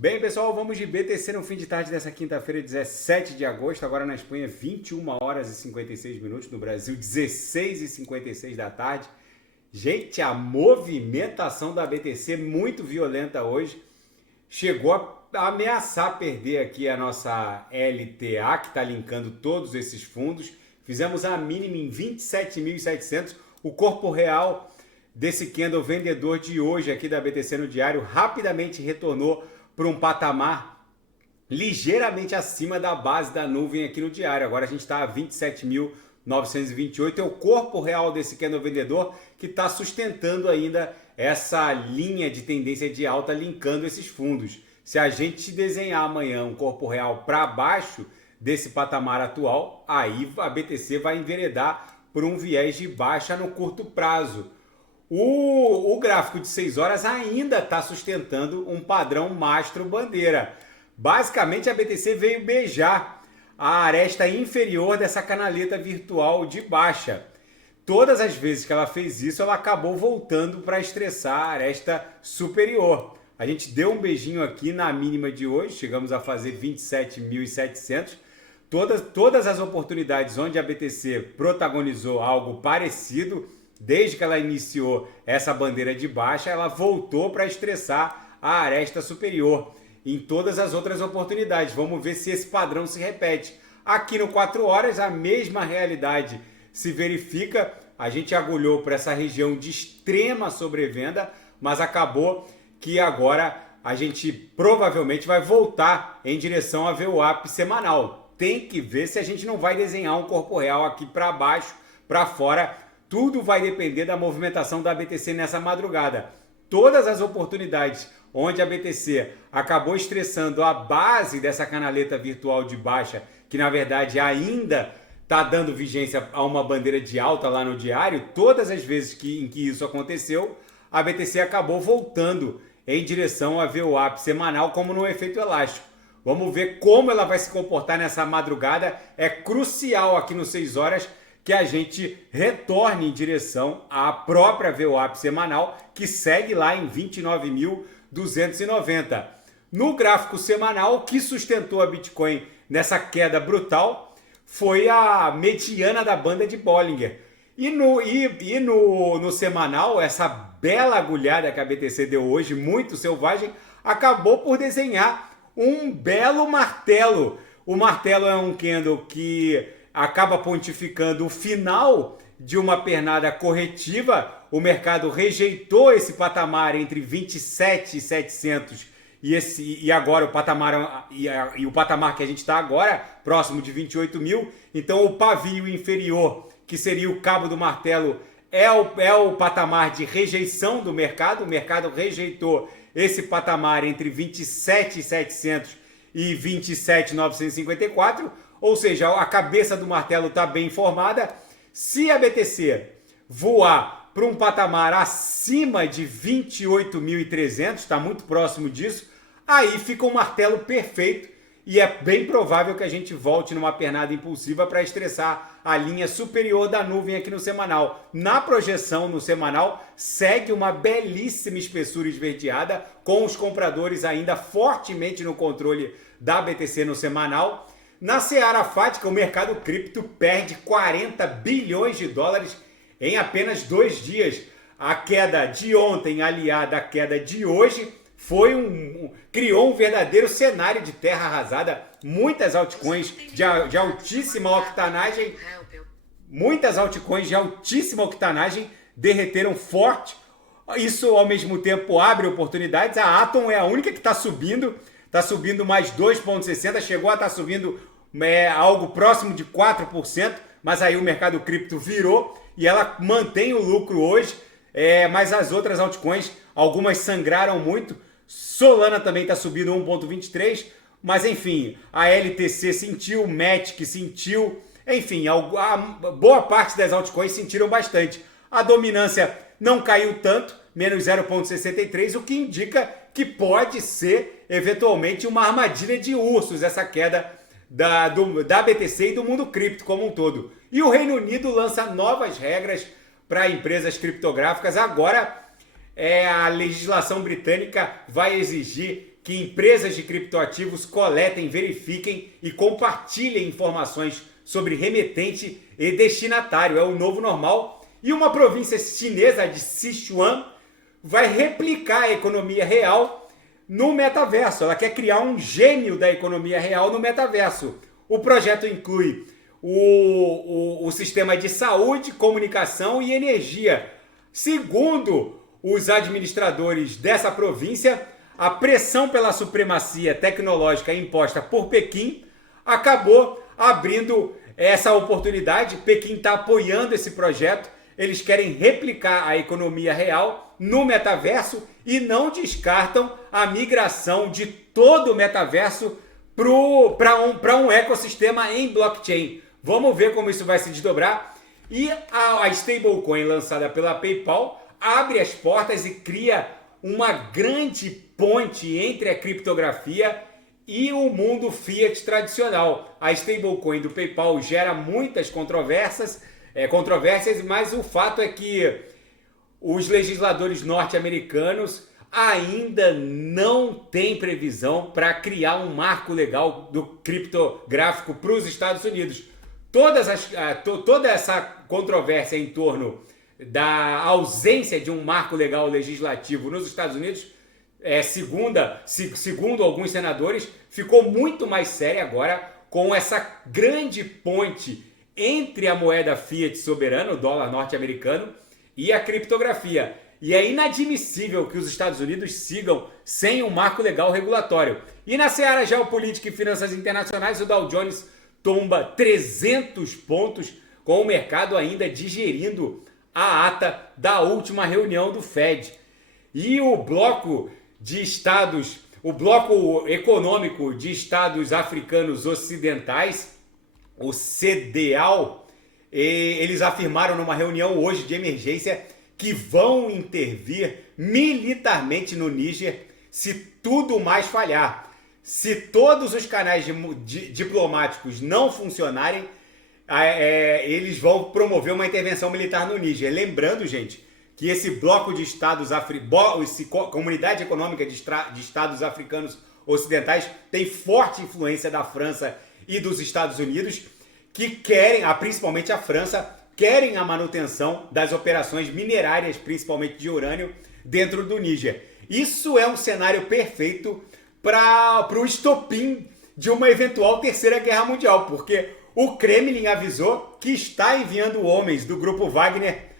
Bem, pessoal, vamos de BTC no fim de tarde dessa quinta-feira, 17 de agosto. Agora na Espanha, 21 horas e 56 minutos. No Brasil, 16 e 56 da tarde. Gente, a movimentação da BTC muito violenta hoje. Chegou a ameaçar perder aqui a nossa LTA, que está linkando todos esses fundos. Fizemos a mínima em 27.700. O corpo real desse candle vendedor de hoje aqui da BTC no diário rapidamente retornou para um patamar ligeiramente acima da base da nuvem aqui no diário. Agora a gente está a 27.928. É o corpo real desse candle vendedor que está sustentando ainda essa linha de tendência de alta, linkando esses fundos. Se a gente desenhar amanhã um corpo real para baixo desse patamar atual, aí a BTC vai enveredar por um viés de baixa no curto prazo. O gráfico de 6 horas ainda está sustentando um padrão mastro bandeira. Basicamente a BTC veio beijar a aresta inferior dessa canaleta virtual de baixa. Todas as vezes que ela fez isso, ela acabou voltando para estressar a aresta superior. A gente deu um beijinho aqui na mínima de hoje, chegamos a fazer 27.700. Todas as oportunidades onde a BTC protagonizou algo parecido, desde que ela iniciou essa bandeira de baixa, ela voltou para estressar a aresta superior em todas as outras oportunidades. Vamos ver se esse padrão se repete. Aqui no 4 horas, a mesma realidade se verifica. A gente agulhou para essa região de extrema sobrevenda, mas acabou que agora a gente provavelmente vai voltar em direção a VWAP semanal. Tem que ver se a gente não vai desenhar um corpo real aqui para baixo, para fora. Tudo vai depender da movimentação da BTC nessa madrugada. Todas as oportunidades onde a BTC acabou estressando a base dessa canaleta virtual de baixa, que na verdade ainda está dando vigência a uma bandeira de alta lá no diário, todas as vezes em que isso aconteceu, a BTC acabou voltando em direção a VWAP semanal como no efeito elástico. Vamos ver como ela vai se comportar nessa madrugada. É crucial aqui no 6 horas que a gente retorne em direção à própria VWAP semanal, que segue lá em 29.290. No gráfico semanal, o que sustentou a Bitcoin nessa queda brutal foi a mediana da banda de Bollinger. E no semanal, essa bela agulhada que a BTC deu hoje, muito selvagem, acabou por desenhar um belo martelo. O martelo é um candle que acaba pontificando o final de uma pernada corretiva. O mercado rejeitou esse patamar entre 27.700 e agora o patamar o patamar que a gente está agora, próximo de 28 mil. Então o pavio inferior, que seria o cabo do martelo, é o patamar de rejeição do mercado. O mercado rejeitou esse patamar entre 27.700 e 27.954. Ou seja, a cabeça do martelo está bem formada. Se a BTC voar para um patamar acima de 28.300, está muito próximo disso, aí fica um martelo perfeito e é bem provável que a gente volte numa pernada impulsiva para estressar a linha superior da nuvem aqui no semanal. Na projeção no semanal, segue uma belíssima espessura esverdeada, com os compradores ainda fortemente no controle da BTC no semanal. Na seara fática, o mercado cripto perde 40 bilhões de dólares em apenas 2 dias. A queda de ontem, aliada à queda de hoje, criou um verdadeiro cenário de terra arrasada. Muitas altcoins de altíssima octanagem, derreteram forte. Isso, ao mesmo tempo, abre oportunidades. A Atom é a única que está subindo mais 2,60%, chegou a estar subindo algo próximo de 4%, mas aí o mercado cripto virou e ela mantém o lucro hoje, mas as outras altcoins, algumas sangraram muito. Solana também está subindo 1,23%, mas enfim, a LTC sentiu, o Matic sentiu, enfim, a boa parte das altcoins sentiram bastante. A dominância não caiu tanto, menos 0,63%, o que indica que pode ser eventualmente uma armadilha de ursos essa queda da BTC e do mundo cripto como um todo. E o Reino Unido lança novas regras para empresas criptográficas. Agora a legislação britânica vai exigir que empresas de criptoativos coletem, verifiquem e compartilhem informações sobre remetente e destinatário. É o novo normal. E uma província chinesa de Sichuan vai replicar a economia real no metaverso. Ela quer criar um gênio da economia real no metaverso. O projeto inclui o sistema de saúde, comunicação e energia. Segundo os administradores dessa província, a pressão pela supremacia tecnológica imposta por Pequim acabou abrindo essa oportunidade. Pequim está apoiando esse projeto. Eles querem replicar a economia real no metaverso e não descartam a migração de todo o metaverso para um ecossistema em blockchain. Vamos ver como isso vai se desdobrar. E a stablecoin lançada pela PayPal abre as portas e cria uma grande ponte entre a criptografia e o mundo fiat tradicional. A stablecoin do PayPal gera muitas controvérsias, mas o fato é que os legisladores norte-americanos ainda não têm previsão para criar um marco legal do criptográfico para os Estados Unidos. Toda essa controvérsia em torno da ausência de um marco legal legislativo nos Estados Unidos, segundo alguns senadores, ficou muito mais séria agora com essa grande ponte entre a moeda fiat soberana, o dólar norte-americano, e a criptografia. E é inadmissível que os Estados Unidos sigam sem um marco legal regulatório. E na seara geopolítica e finanças internacionais, o Dow Jones tomba 300 pontos, com o mercado ainda digerindo a ata da última reunião do Fed. E o bloco econômico de estados africanos ocidentais, o CEDEAO, eles afirmaram numa reunião hoje de emergência que vão intervir militarmente no Níger se tudo mais falhar. Se todos os canais diplomáticos não funcionarem, eles vão promover uma intervenção militar no Níger. Lembrando, gente, que esse bloco de estados comunidade econômica de estados africanos ocidentais tem forte influência da França e dos Estados Unidos, que querem, principalmente a França, querem a manutenção das operações minerárias, principalmente de urânio, dentro do Níger. Isso é um cenário perfeito para o estopim de uma eventual terceira guerra mundial, porque o Kremlin avisou que está enviando homens do grupo Wagner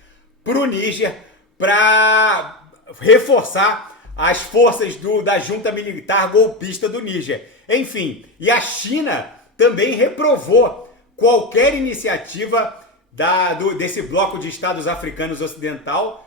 para o Níger para reforçar as forças da junta militar golpista do Níger. Enfim, e a China também reprovou qualquer iniciativa desse bloco de estados africanos ocidental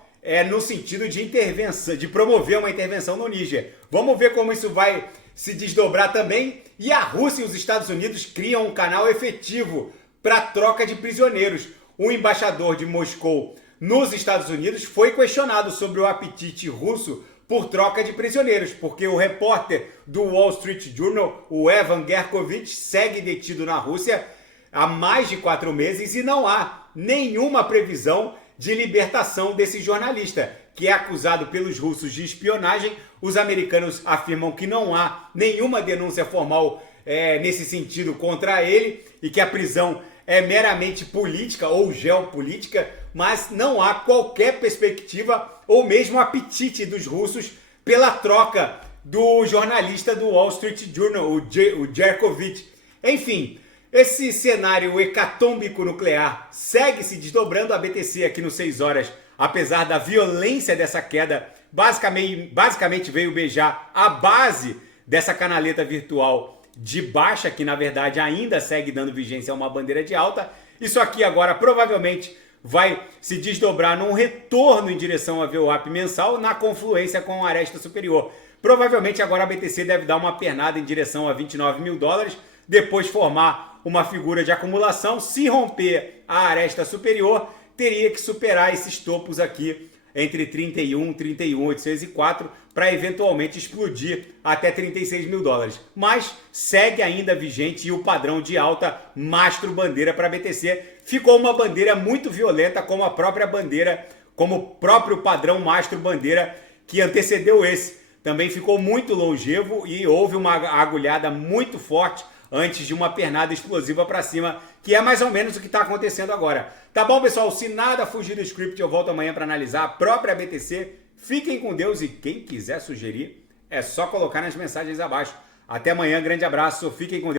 no sentido de intervenção, de promover uma intervenção no Níger. Vamos ver como isso vai se desdobrar também. E a Rússia e os Estados Unidos criam um canal efetivo para troca de prisioneiros. O embaixador de Moscou nos Estados Unidos foi questionado sobre o apetite russo por troca de prisioneiros, porque o repórter do Wall Street Journal, o Evan Gershkovich, segue detido na Rússia há mais de 4 meses e não há nenhuma previsão de libertação desse jornalista, que é acusado pelos russos de espionagem. Os americanos afirmam que não há nenhuma denúncia formal nesse sentido contra ele e que a prisão é meramente política ou geopolítica, mas não há qualquer perspectiva ou mesmo apetite dos russos pela troca do jornalista do Wall Street Journal, o Gershkovich. Enfim, esse cenário hecatômbico nuclear segue se desdobrando. A BTC aqui no 6 horas, apesar da violência dessa queda, basicamente veio beijar a base dessa canaleta virtual de baixa, que na verdade ainda segue dando vigência a uma bandeira de alta. Isso aqui agora provavelmente vai se desdobrar num retorno em direção a VWAP mensal na confluência com a aresta superior. Provavelmente agora a BTC deve dar uma pernada em direção a 29 mil dólares, depois formar uma figura de acumulação. Se romper a aresta superior, teria que superar esses topos aqui entre 31, 804 para eventualmente explodir até 36 mil dólares. Mas segue ainda vigente e o padrão de alta mastro bandeira para a BTC. Ficou uma bandeira muito violenta, como a própria bandeira, como o próprio padrão mastro bandeira que antecedeu esse. também ficou muito longevo e houve uma agulhada muito forte antes de uma pernada explosiva para cima, que é mais ou menos o que está acontecendo agora. Tá bom, pessoal? Se nada fugir do script, eu volto amanhã para analisar a própria BTC. Fiquem com Deus e quem quiser sugerir, é só colocar nas mensagens abaixo. Até amanhã, grande abraço, fiquem com Deus.